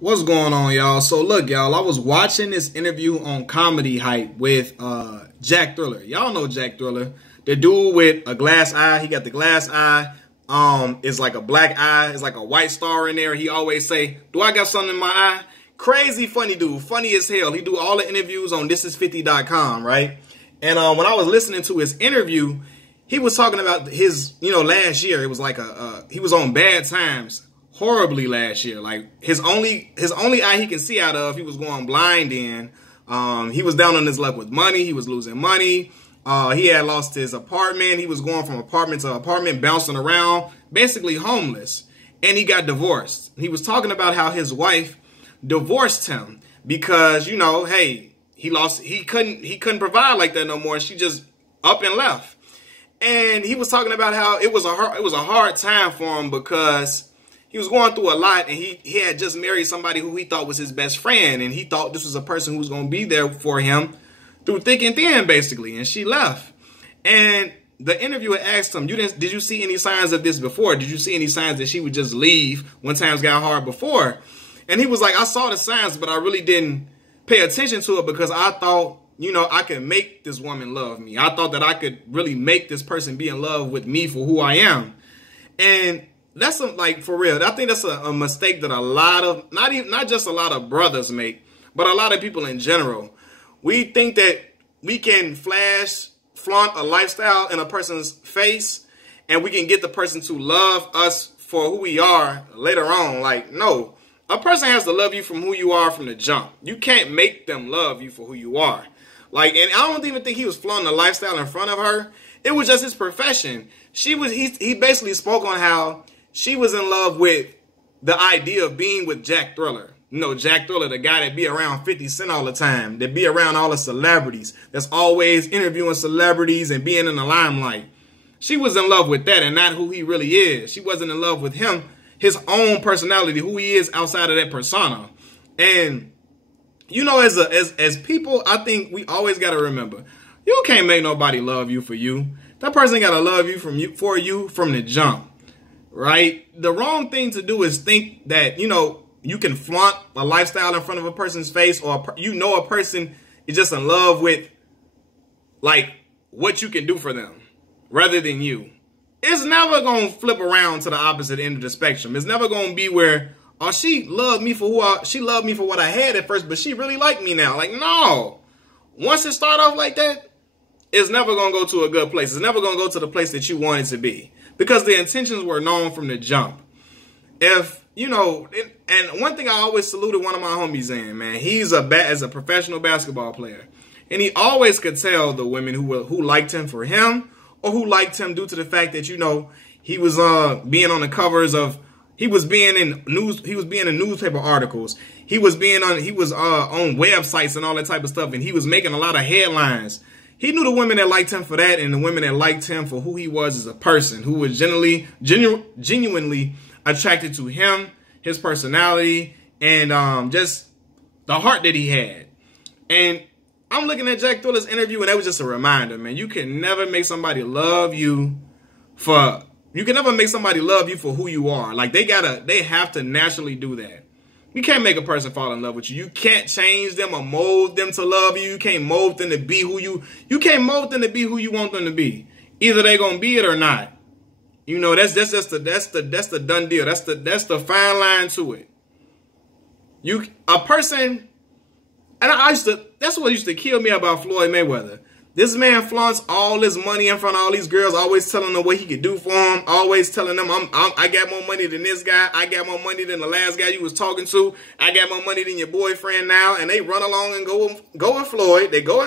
What's going on, y'all? So look, y'all, I was watching this interview on Comedy Hype with Jack Thriller. Y'all know Jack Thriller, the dude with a glass eye. He got the glass eye. It's like a black eye. It's like a white star in there. He always say, "Do I got something in my eye?" Crazy funny dude, funny as hell. He do all the interviews on thisis50.com, right? And when I was listening to his interview, he was talking about his, last year. It was like he was on Bad Times horribly last year. Like his only eye he can see out of, he was going blind in. He was down on his luck with money. He was losing money. He had lost his apartment. He was going from apartment to apartment, bouncing around, basically homeless. And he got divorced. He was talking about how his wife divorced him because, hey, he couldn't provide like that no more. She just up and left. And he was talking about how it was a hard time for him because he was going through a lot, and he had just married somebody who he thought was his best friend, and he thought this was a person who was going to be there for him through thick and thin, basically, and she left. And the interviewer asked him, did you see any signs of this before? Did you see any signs that she would just leave when times got hard before? And he was like, I saw the signs, but I really didn't pay attention to it because I thought, I could make this woman love me. I thought that I could really make this person be in love with me for who I am. And that's for real. I think that's a mistake that a lot of, not just a lot of brothers make, but a lot of people in general. We think that we can flaunt a lifestyle in a person's face, and we can get the person to love us for who we are later on. Like, no, a person has to love you from who you are from the jump. You can't make them love you for who you are. Like, and I don't even think he was flaunting a lifestyle in front of her. It was just his profession. He basically spoke on how she was in love with the idea of being with Jack Thriller. Jack Thriller, the guy that be around 50 Cent all the time, that be around all the celebrities, that's always interviewing celebrities and being in the limelight. She was in love with that and not who he really is. She wasn't in love with him, his own personality, who he is outside of that persona. And, as people, I think we always got to remember, you can't make nobody love you for you. That person got to love you for you from the jump. Right? The wrong thing to do is think that, you can flaunt a lifestyle in front of a person's face, or a person is just in love with like what you can do for them rather than you. It's never going to flip around to the opposite end of the spectrum. It's never going to be where, oh, she loved me for what I had at first, but she really liked me now. Like, no. Once it start off like that, it's never going to go to a good place. It's never going to go to the place that you want it to be. Because the intentions were known from the jump. And one thing I always saluted one of my homies in, man, he's as a professional basketball player. And he always could tell the women who liked him for him, or who liked him due to the fact that, he was being on the covers of, he was being in newspaper articles. He was on websites and all that type of stuff, and he was making a lot of headlines. He knew the women that liked him for that, and the women that liked him for who he was as a person, who was genuinely attracted to him, his personality, and just the heart that he had. And I'm looking at Jack Thriller's interview, and that was just a reminder, man. You can never make somebody love you for who you are. Like, they have to naturally do that. You can't make a person fall in love with you. You can't change them or mold them to love you. You can't mold them to be you can't mold them to be who you want them to be. Either they're gonna be it or not. That's the done deal. That's the fine line to it. That's what used to kill me about Floyd Mayweather. This man flaunts all this money in front of all these girls, always telling them what he could do for them, always telling them, I got more money than this guy, I got more money than the last guy you was talking to, I got more money than your boyfriend now, and they run along and go with Floyd, they go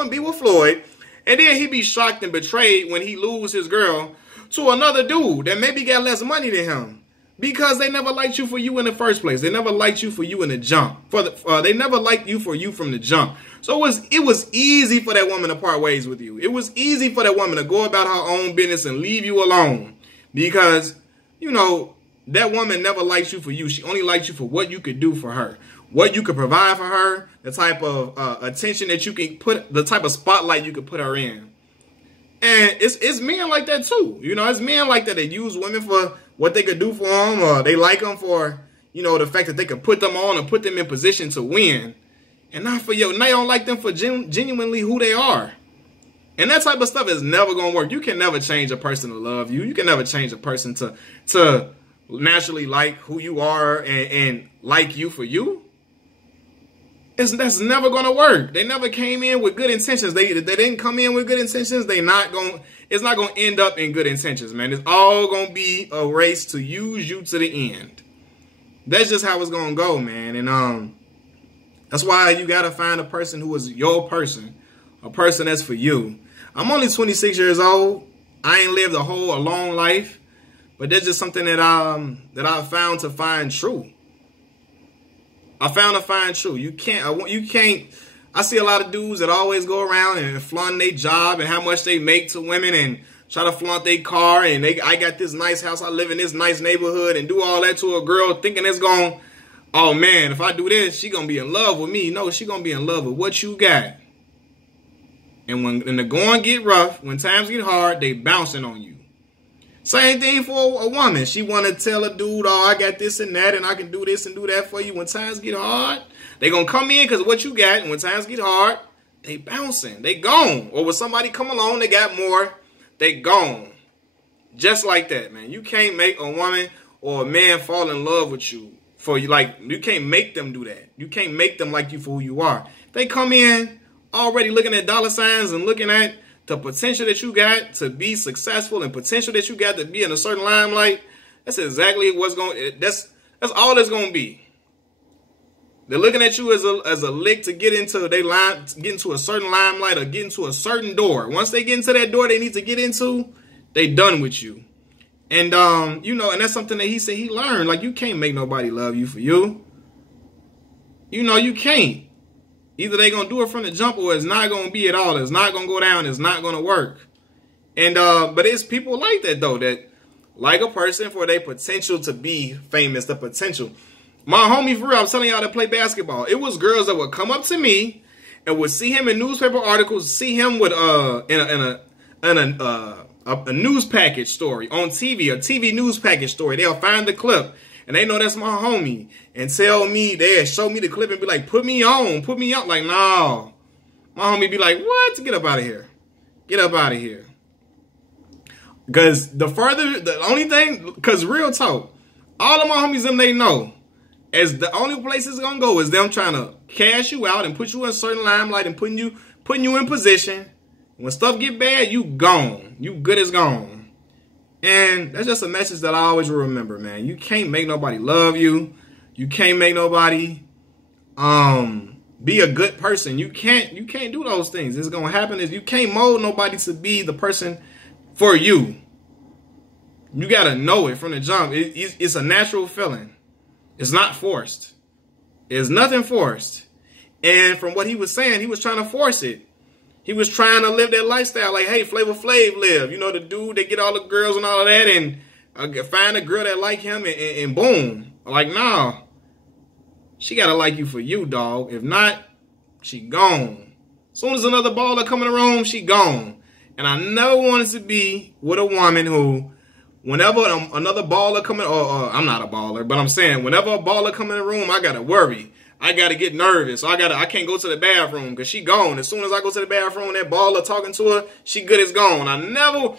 and be with Floyd, and then he be shocked and betrayed when he lose his girl to another dude that maybe got less money than him. Because they never liked you for you in the first place. They never liked you for you in the jump. They never liked you for you from the jump. So it was easy for that woman to part ways with you. It was easy for that woman to go about her own business and leave you alone. Because, that woman never liked you for you. She only liked you for what you could do for her. What you could provide for her. The type of attention that you can put, the type of spotlight you could put her in. And it's men like that too. It's men like that use women for what they could do for them, or they like them for, you know, the fact that they could put them on and put them in position to win. And not for you. Now you don't like them for genuinely who they are. And that type of stuff is never going to work. You can never change a person to love you. You can never change a person to naturally like who you are and like you for you. That's never going to work. They never came in with good intentions. They didn't come in with good intentions. It's not going to end up in good intentions, man. It's all going to be a race to use you to the end. That's just how it's going to go, man. And that's why you got to find a person who is your person, a person that's for you. I'm only 26 years old. I ain't lived a long life, but that's just something that I found to find true. I found to find true. You can't. I see a lot of dudes that always go around and flaunt their job and how much they make to women and try to flaunt their car and I got this nice house. I live in this nice neighborhood and do all that to a girl thinking it's going, oh man, if I do this, she gonna be in love with me. No, she gonna be in love with what you got. And when the going get rough, when times get hard, they bouncing on you. Same thing for a woman. She want to tell a dude, oh, I got this and that, and I can do this and do that for you. When times get hard, they going to come in because of what you got. And when times get hard, they bouncing. They gone. Or when somebody come along, they got more, they gone. Just like that, man. You can't make a woman or a man fall in love with you. You can't make them do that. You can't make them like you for who you are. They come in already looking at dollar signs and looking at the potential that you got to be successful and potential that you got to be in a certain limelight. That's exactly what's going. That's all that's going to be. They're looking at you as a lick to get into a certain limelight or get into a certain door. Once they get into that door they need to get into, they done with you. And you know, and that's something that he said he learned. Like, you can't make nobody love you for you. You know, you can't. Either they going to do it from the jump or it's not going to be at all. It's not going to go down. It's not going to work. And but it's people like that, though, that like a person for their potential to be famous, the potential. My homie, for real, I was telling y'all to play basketball. It was girls that would come up to me and would see him in newspaper articles, see him with in a news package story on TV, a TV news package story. They'll find the clip. And they know that's my homie. And tell me, they'll show me the clip and be like, put me on. Like, no. My homie be like, what? Get up out of here. Get up out of here. Because the only thing, because real talk, all of my homies, them, they know, as the only place it's going to go is them trying to cash you out and put you in a certain limelight and putting you in position. When stuff get bad, you gone. You good as gone. And that's just a message that I always will remember, man. You can't make nobody love you. You can't make nobody be a good person. You can't do those things. What's gonna happen is you can't mold nobody to be the person for you. You gotta know it from the jump. It's a natural feeling. It's not forced. It's nothing forced. And from what he was saying, he was trying to force it. He was trying to live that lifestyle like, hey, Flavor Flav live. You know, the dude that get all the girls and all of that and find a girl that like him and boom. Like, nah. She got to like you for you, dog. If not, she gone. As soon as another baller come in the room, she gone. And I never wanted to be with a woman who, whenever another baller come in, or I'm not a baller, but I'm saying whenever a baller come in the room, I got to worry. I got to get nervous. I can't go to the bathroom because she gone. As soon as I go to the bathroom, that baller talking to her, she good as gone. I never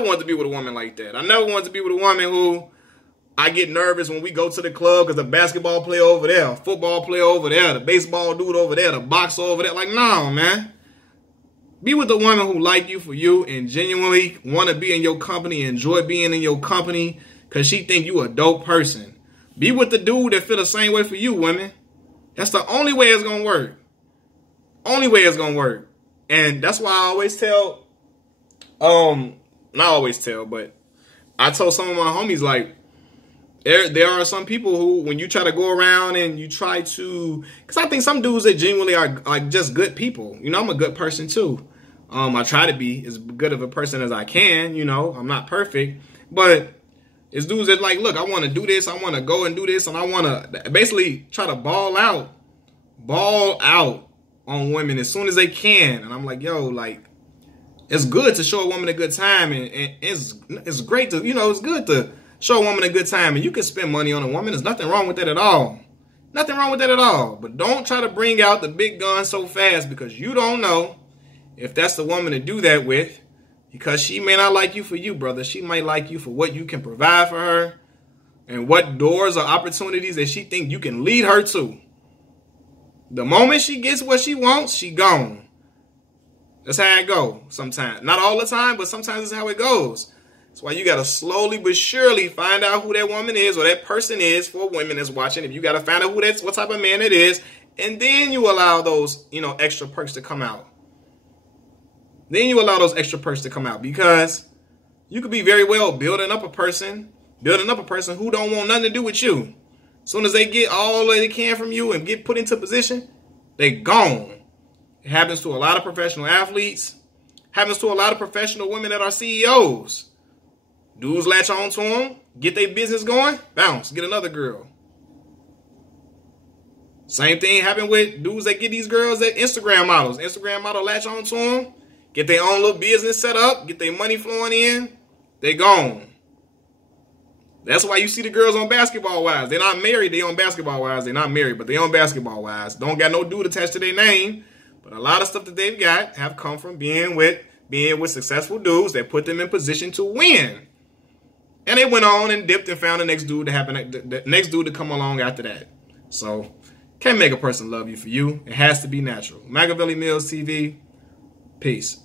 wanted to be with a woman like that. I never wanted to be with a woman who I get nervous when we go to the club because the basketball player over there, football player over there, the baseball dude over there, the boxer over there. Like, no, man. Be with the woman who like you for you and genuinely want to be in your company, enjoy being in your company because she think you a dope person. Be with the dude that feel the same way for you, women. That's the only way it's going to work. Only way it's going to work. And that's why I always tell, not always tell, but I told some of my homies, like, there are some people who, when you try to go around and you try to, because I think some dudes that genuinely are just good people. You know, I'm a good person too. I try to be as good of a person as I can, you know. I'm not perfect, but it's dudes that like, look, I want to do this. I want to go and do this. And I want to basically try to ball out on women as soon as they can. And I'm like, yo, like, it's good to show a woman a good time. And it's great to, you know, it's good to Show a woman a good time, and you can spend money on a woman. There's nothing wrong with that at all. Nothing wrong with that at all. But don't try to bring out the big gun so fast, because you don't know if that's the woman to do that with, because she may not like you for you, brother. She might like you for what you can provide for her and what doors or opportunities that she think you can lead her to. The moment she gets what she wants, she gone. That's how it go sometimes. Not all the time, but sometimes it's how it goes. That's why you got to slowly but surely find out who that woman is or that person is for women that's watching. If you got to find out what type of man it is, and then you allow those, extra perks to come out. Then you allow those extra perks to come out, because you could be very well building up a person who don't want nothing to do with you. As soon as they get all that they can from you and get put into position, they gone. It happens to a lot of professional athletes. Happens to a lot of professional women that are CEOs. Dudes latch on to them, get their business going, bounce, get another girl. Same thing happened with dudes that get these girls that Instagram models. Instagram model latch on to them, get their own little business set up, get their money flowing in, they gone. That's why you see the girls on Basketball Wives. They're not married, they on Basketball Wives. They're not married, but they on Basketball Wives. Don't got no dude attached to their name, but a lot of stuff that they've got have come from being with successful dudes that put them in position to win. And they went on and dipped and found the next dude to come along after that. So, can't make a person love you for you. It has to be natural. Machiavelli Mills TV. Peace.